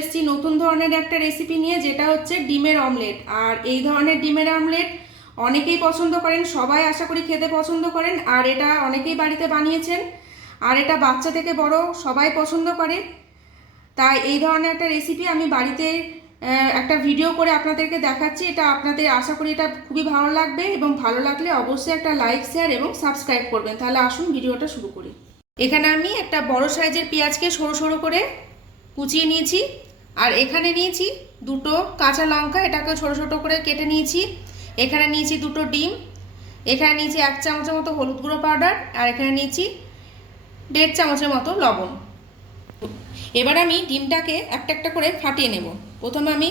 এসেছি নতুন ধরনের একটা রেসিপি নিয়ে, যেটা হচ্ছে ডিমের অমলেট। আর এই ধরনের ডিমের অমলেট অনেকেই পছন্দ করেন, সবাই আশা করি খেতে পছন্দ করেন। আর এটা অনেকেই বাড়িতে বানিয়েছেন, আর এটা বাচ্চা থেকে বড় সবাই পছন্দ করে। তাই এই ধরনের একটা রেসিপি আমি বাড়িতে একটা ভিডিও করে আপনাদেরকে দেখাচ্ছি। এটা আপনাদের আশা করি এটা খুবই ভালো লাগবে, এবং ভালো লাগলে অবশ্যই একটা লাইক, শেয়ার এবং সাবস্ক্রাইব করবেন। তাহলে আসুন ভিডিওটা শুরু করি। এখানে আমি একটা বড় সাইজের পেঁয়াজকে সরু সরু করে কুচিয়ে নিয়েছি, আর এখানে নিয়েছি দুটো কাঁচা লঙ্কা, এটাকে ছোট ছোট করে কেটে নিয়েছি। এখানে নিয়েছি দুটো ডিম, এখানে নিয়েছি 1 চামচের মতো হলুদ গুঁড়ো পাউডার, আর এখানে নিয়েছি 1.5 চামচের মতো লবণ। এবার আমি ডিমটাকে একটা একটা করে ফাটিয়ে নেব। প্রথমে আমি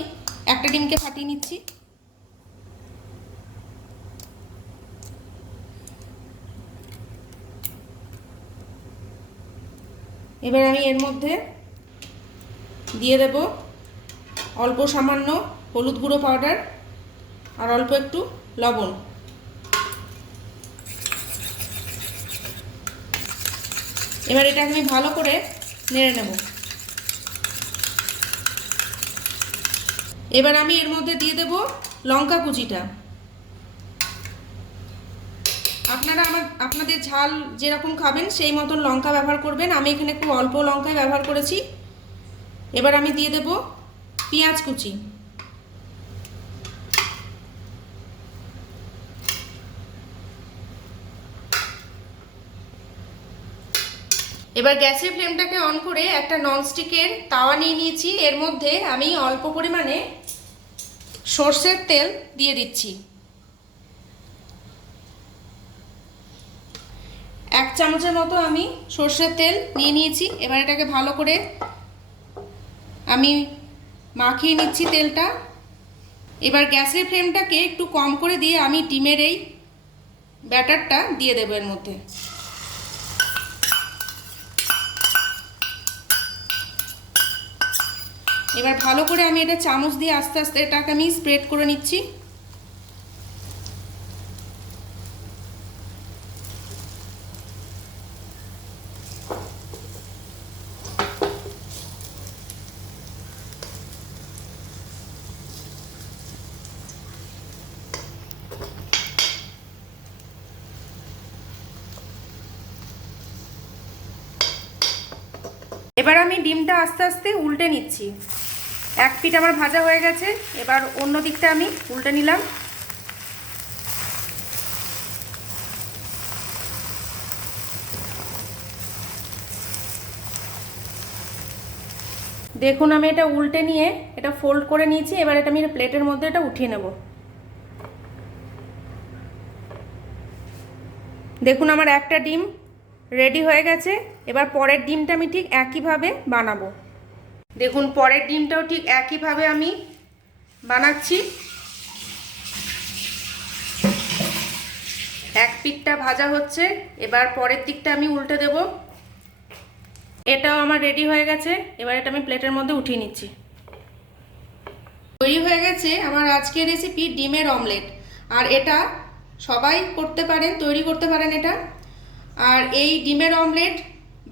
একটা ডিমকে ফাটিয়ে নিচ্ছি। এবার আমি এর মধ্যে দিয়ে দেব অল্প সামান্য হলুদ গুঁড়ো পাউডার আর অল্প একটু লবণ। এবার এটা আমি ভালো করে নেড়ে নেব। এবার আমি এর মধ্যে দিয়ে দেব লঙ্কা কুচিটা। আপনারা আপনাদের ঝাল যেরকম খাবেন সেই মতন লঙ্কা ব্যবহার করবেন। আমি এখানে একটু অল্প লঙ্কাই ব্যবহার করেছি। এবার আমি দিয়ে দেব পেঁয়াজ কুচি। এবার গ্যাসের ফ্লেমটাকে অন করে একটা ননস্টিকের তাওয়া নিয়ে নিয়েছি। এর মধ্যে আমি অল্প পরিমাণে সর্ষের তেল দিয়ে দিচ্ছি। 1 চামচের মতো আমি সর্ষের তেল নিয়ে নিয়েছি। এবার এটাকে ভালো করে আমি মাখিয়ে নিচ্ছি তেলটা। এবার গ্যাসের ফ্লেমটাকে একটু কম করে দিয়ে আমি ডিমের এই ব্যাটারটা দিয়ে দেবো এর মধ্যে। এবার ভালো করে আমি এটা চামচ দিয়ে আস্তে আস্তে এটাকে আমি স্প্রেড করে নিচ্ছি। এবার আমি ডিমটা আস্তে আস্তে উল্টে নিচ্ছি। এক পিঠ আমার ভাজা হয়ে গেছে, এবার অন্য দিকটা আমি উল্টে নিলাম। দেখুন আমি এটা উল্টে নিয়ে এটা ফোল্ড করে নিয়েছি। এবার এটা আমি প্লেটের মধ্যে এটা উঠিয়ে নেব। দেখুন আমার একটা ডিম রেডি হয়ে গেছে। এবার পরের ডিমটা আমি ঠিক একইভাবে বানাবো। দেখুন পরের ডিমটাও ঠিক একইভাবে আমি বানাচ্ছি। এক পিঠটা ভাজা হচ্ছে, এবার পরের দিকটা আমি উল্টে দেব। এটাও আমার রেডি হয়ে গেছে। এবার এটা আমি প্লেটের মধ্যে উঠিয়ে নিচ্ছি। তৈরি হয়ে গেছে আমার আজকের রেসিপি ডিমের অমলেট। আর এটা সবাই করতে পারেন, তৈরি করতে পারেন এটা। আর এই ডিমের অমলেট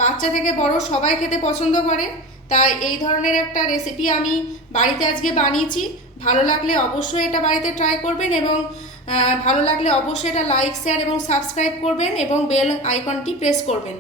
বাচ্চা থেকে বড় সবাই খেতে পছন্দ করে। তাই এই ধরনের একটা রেসিপি আমি বাড়িতে আজকে বানিয়েছি। ভালো লাগলে অবশ্যই এটা বাড়িতে ট্রাই করবেন, এবং ভালো লাগলে অবশ্যই এটা লাইক, শেয়ার এবং সাবস্ক্রাইব করবেন, এবং বেল আইকনটি প্রেস করবেন।